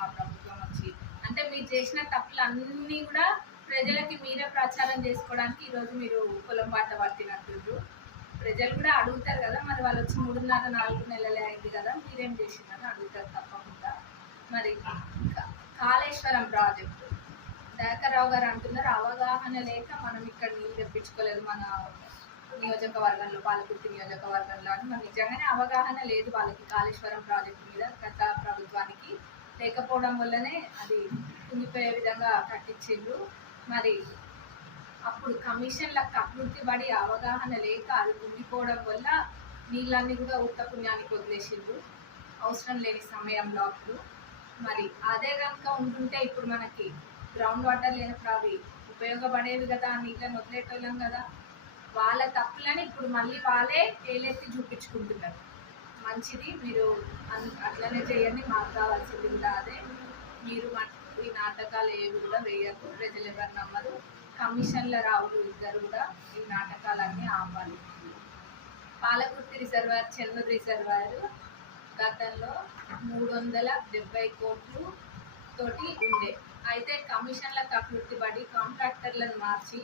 మా ప్రభుత్వం వచ్చి అంటే మీరు చేసిన తప్పులు అన్నీ కూడా ప్రజలకి మీరే ప్రచారం చేసుకోవడానికి ఈరోజు మీరు పొలం బాట పట్టినట్టు ప్రజలు కూడా అడుగుతారు కదా మరి వాళ్ళు వచ్చి మూడున్నర నాలుగు నెలలే అయింది కదా మీరేం చేసిందని అడుగుతారు తప్పకుండా మరి కాళేశ్వరం ప్రాజెక్టు దాకరావు గారు అంటున్నారు అవగాహన లేక మనం ఇక్కడ నీళ్ళు తెప్పించుకోలేదు మన నియోజకవర్గంలో పాలకుర్తి నియోజకవర్గంలో అని మరి నిజంగానే అవగాహన లేదు వాళ్ళకి కాళేశ్వరం ప్రాజెక్టు మీద గత ప్రభుత్వానికి లేకపోవడం వల్లనే అది కుంగిపోయే విధంగా కట్టించిండ్రు మరి అప్పుడు కమిషన్లకు అభివృద్ధి పడి అవగాహన లేక అది కుంగిపోవడం వల్ల నీళ్ళన్నీ కూడా ఉత్త పుణ్యానికి వదిలేసిండ్రు అవసరం లేని సమయంలో అప్పుడు మరి అదే కనుక ఉంటుంటే ఇప్పుడు మనకి గ్రౌండ్ వాటర్ లేనప్పుడు అవి ఉపయోగపడేవి కదా ఆ నీళ్ళని వదిలేటోళ్ళం కదా వాళ్ళ తప్పులని ఇప్పుడు మళ్ళీ వాళ్ళే ఏలెత్తి చూపించుకుంటున్నారు మంచిది మీరు అట్లనే చేయండి మాకు కావాల్సింది కూడా అదే మీరు ఈ నాటకాలు ఏవి కూడా వేయద్దు ప్రజలు ఎవరు నమ్మరు కమిషన్ల రావులు ఇద్దరు కూడా ఈ నాటకాలన్నీ ఆపాలి పాలకుర్తి రిజర్వర్ చెన్నూరు రిజర్వాయర్ గతంలో మూడు వందల డెబ్బై కోట్లు తోటి ఉండే అయితే కమిషన్ల అభివృద్ధి పడి కాంట్రాక్టర్లను మార్చి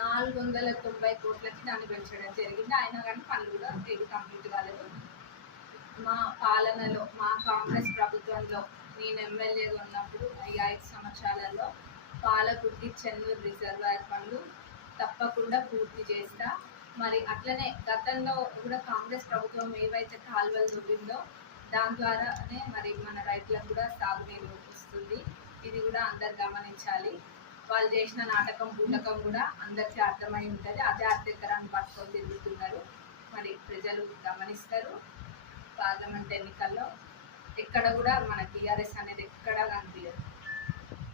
నాలుగు వందల తొంభై కోట్లకి దాన్ని పెంచడం జరిగింది అయినా కానీ పనులు కూడా కంప్లీట్ కాలేదు మా పాలనలో మా కాంగ్రెస్ ప్రభుత్వంలో నేను ఎమ్మెల్యేగా ఉన్నప్పుడు ఈ ఐదు సంవత్సరాలలో పాలకుర్తి చెన్నూరు రిజర్వాయర్ పనులు తప్పకుండా పూర్తి చేస్తా మరి అట్లనే గతంలో కూడా కాంగ్రెస్ ప్రభుత్వం ఏవైతే కాలువలు దొరికిందో దాని ద్వారానే మరి మన రైతులకు కూడా సాగునీరు వస్తుంది ఇది కూడా అందరు గమనించాలి వాళ్ళు చేసిన నాటకం పూటకం కూడా అందరికీ అర్థమై ఉంటుంది అదే అర్థకరాన్ని పట్టుకొని తిరుగుతున్నారు మరి ప్రజలు గమనిస్తారు పార్లమెంట్ ఎన్నికల్లో ఎక్కడ కూడా మన టీఆర్ఎస్ అనేది ఎక్కడా కనిపించదు